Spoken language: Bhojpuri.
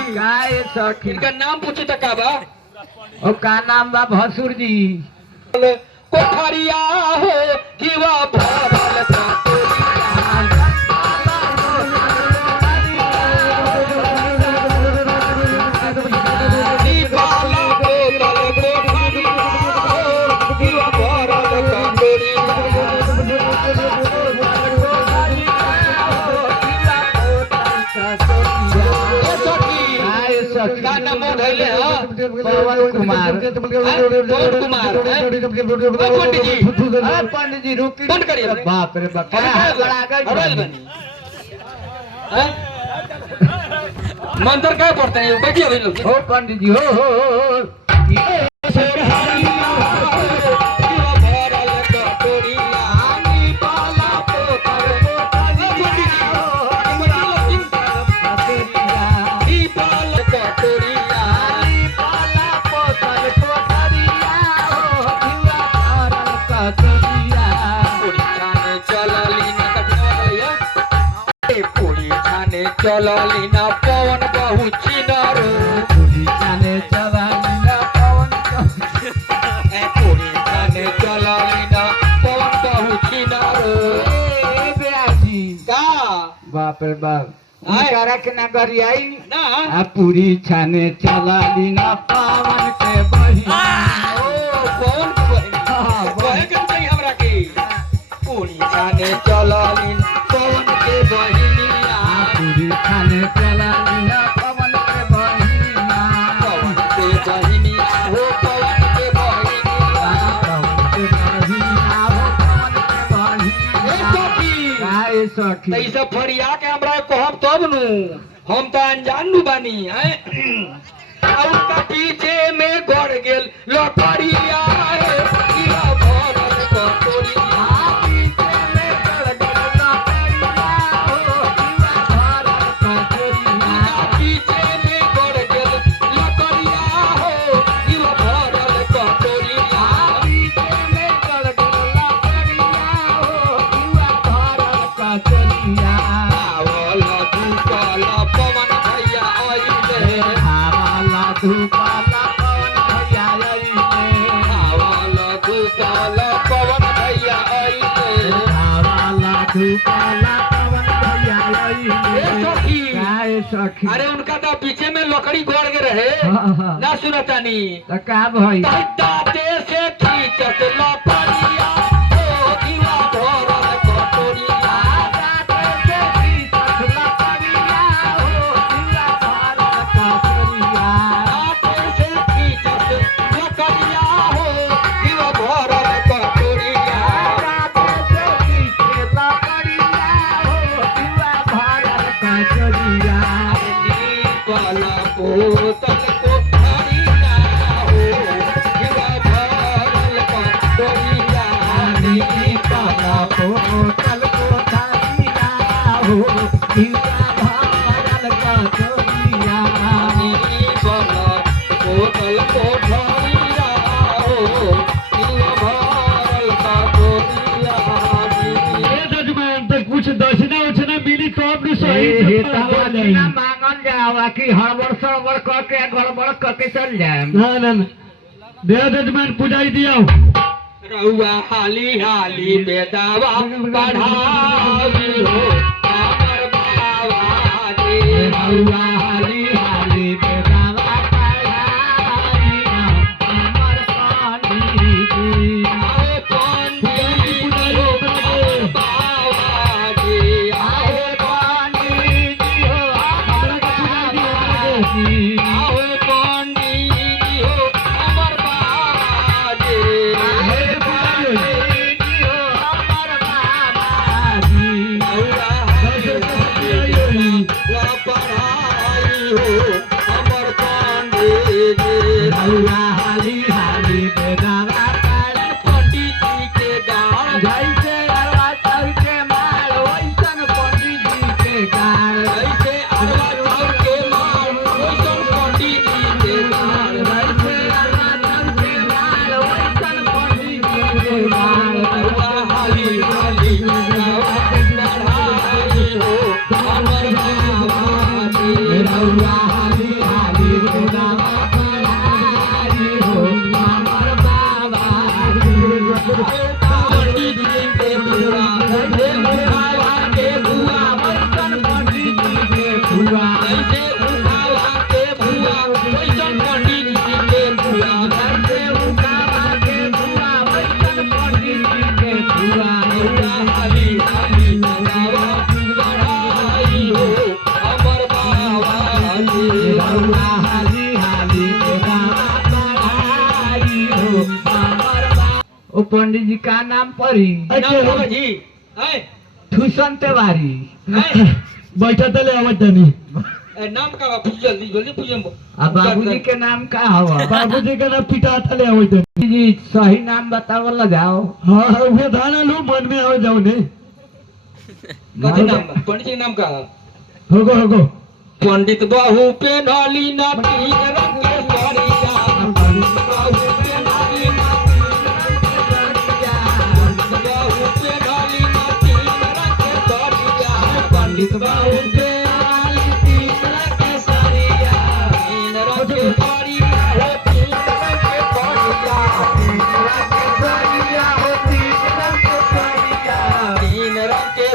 इनका नाम पूछे तो का बा? और का नाम बा? भसुर जी। कोठरिया हो जीवा भरल का गाना मोड़ है पवन कुमार। पंडित जी पंडित जी रुकी बंद करिए। बाप रे बाप मंत्र क्या पढ़ते हैं? बैठिए भाई लोग। हो पंडित जी हो चलली ना पवन बहुची नारो जाने चलाली ना पवन पूरी जाने चलली ना पवन बहुची नारो ब्याजी का बाप रे बाप करा के ना करी आई ना आ पूरी छाने चलाली ना पवन के बही ओ पवन के बहिनी कहे के नहीं हमरा के पूरी जाने चलली पवन के बहिनी पूरी छाने चलाली ना पवन के बही पवन के बहिनी हो पवन के बहिनी सखी तई सब फरिया के हमरा कहब तब नु हम त अनजान नु बानी हैं और का पीछे में गड़ गेल लकड़िया है कीड़ा भरल कटोरिया पीछे में गड़ गेल लकड़िया हो कीड़ा भरल कटोरिया पीछे में गड़ गेल लकड़िया हो कीड़ा भरल कटोरिया पीछे में गड़ गेल लकड़िया हो कीड़ा भरल कटोरिया आवल धुकल पवन भैया आइले आवाला धुपाला पवन भैया आइले आवल धुकल पवन भैया आइले आवाला धुपाला पवन भैया ए आइले सखी काय सखी अरे उनका तो पीछे में लकड़ी गोड़ के रहे हाँ। ना सुनतानी तो का भई दाते से खींचत लकड़िया ओ दीवा भरल कटोरिया दाते से खींचत लकड़िया हो दीवा भरल कटोरिया दाते से खींचत लकड़िया हो दीवा भरल कटोरिया दाते से खींचत लकड़िया हो दीवा भरल कटोरिया नीपल बोतल को हरिया हो दीवा भरल कटोरिया काला बोतल को धारिया हो दीवा भरल कटोरिया नीपल बोतल को हरिया हो दीवा भरल कटोरिया जजमान तक कुछ दक्षिणा उछना मिली तो अपनी सही दक्षिणा मांगल जावा कि हड़बड़ सड़बड़ करके गड़बड़ करके चल जाए ना ना ना दे जजमान पुजारी दिया रउआ हाली हाली बेदावा पढ़ावी हो अमर बाबा जी रउआ हाली हाली बेदावा पढ़ाई ना अमर पानी जी आओ पंडित हो अमर बाबा जी आए पानी जी हो अमर पानी जी आओ पंडित हो अमर बाबा रउआ हाली हाली बेदावा पारी पंडित जी के गाड़ जैसे अरवा चाउर के माल वैसन पंडित जी के गाड़ जैसे अरवा चाउर के माल वैसन पंडित जी के गाड़ जैसे अरवा चाउर के माल वैसन पंडित जी के गाड़ रउआ हाली हाली गावा चढ़ाई हो हमर बाबा जी रउआ हाली हाली बेदावा पारी हो हमर बाबा पंडित जी के बुआ जैसे उठावा के बुआ वैसन पंडित जी के फुआ जैसे उठावा के बुआ वैसन पंडित जी के बुआ जैसे उठावा के फुआ वैसन पंडित जी के फुआ रउआ हाली हाली गावा चढ़ाई हो हमर बाबा जी रउआ हाली हाली बेदावा पारी हो हमर बाबा ओ पंडित जी का नाम पड़ी नाम बाबा जी ऐ ठुसन तिवारी बैठा तले आवत तनी नाम का पूछ जल्दी जल्दी पूछम आ बाबूजी के नाम का हवा बाबूजी का ना पिटा तले आवत तनी जी सही नाम बताओ लगाओ हाँ हाँ वे धाना लो मन में आवे जाओ ने कथी नाम बा? पंडित जी के नाम का होगो पंडित बाहू पे नाली ना तीन रंग के साड़िया पंडित बाहू पे नाली ना बाहू पे नाली ना तीन रंग के साड़िया पंडित बाहू पे नाली तीन रंग के साड़िया तीन रंग के साड़िया हो तीन रंग के साड़िया तीन रंग के साड़िया हो तीन रंग के साड़िया तीन रंग के